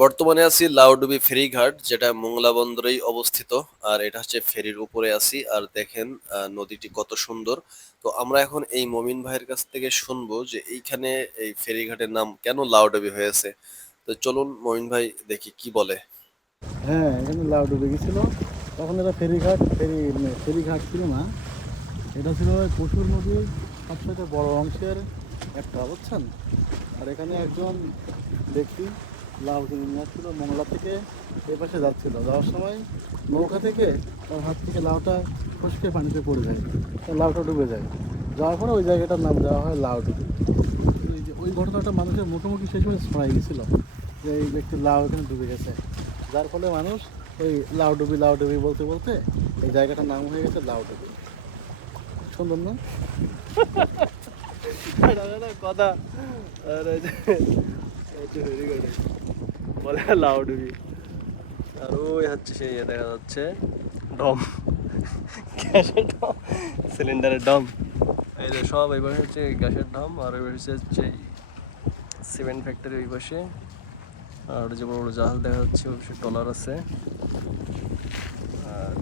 বর্তমানে আছি লাউডুবি ফেরিঘাট, যেটা মোংলা বন্দরেই অবস্থিত। আর এটা হচ্ছে ফেরির উপরে আছি। আর দেখেন নদীটি কত সুন্দর। তো আমরা এখন এই মমিন ভাইয়ের কাছ থেকে শুনবো যে এইখানে এই ফেরিঘাটের নাম কেন লাউডুবি হয়েছে। তো চলুন মমিন ভাই দেখি কি বলে। হ্যাঁ, এখানে লাউ ডুবে গেছিল। তখন এটা ফেরিঘাট ফেরিঘাট ছিল না। এটা ছিল ওই পশুর নদীর সবচেয়ে বড় অংশের একটা, বুঝছেন। আর এখানে একজন ব্যক্তি লাউ কিনে নিয়ে আসছিল মংলা থেকে, এই পাশে যাচ্ছিল। যাওয়ার সময় নৌকা থেকে তার হাত থেকে লাউটা ফসকে পানিতে পড়ে যায়, তার লাউটা ডুবে যায়। যাওয়ার পরে ওই জায়গাটার নাম দেওয়া হয় লাউ ডুবে। ওই ঘটনাটা মানুষের মুখোমুখি সেই সময় শোনাই গেছিল যে এই ব্যক্তির লাউ এখানে ডুবে গেছে। যার ফলে মানুষ ওই লাউ ডুবি বলতে বলতে এই জায়গাটার নাম হয়ে গেছে লাউ ডুবি। সুন্দর না? কথা। আর ওই যে ফেরিঘাটে বলে লাউডুবি। আর ওই হচ্ছে সেই দেখা যাচ্ছে ডম, গ্যাসের ডম, সিলিন্ডারের ডম। এই যে সব এই পাশে হচ্ছে গ্যাসের ডম, আর ওই পাশে হচ্ছে সিমেন্ট ফ্যাক্টরি ওই পাশে। আর যে বড় বড় জাহাজ দেখা যাচ্ছে, ওই পাশে ট্রলার আছে। আর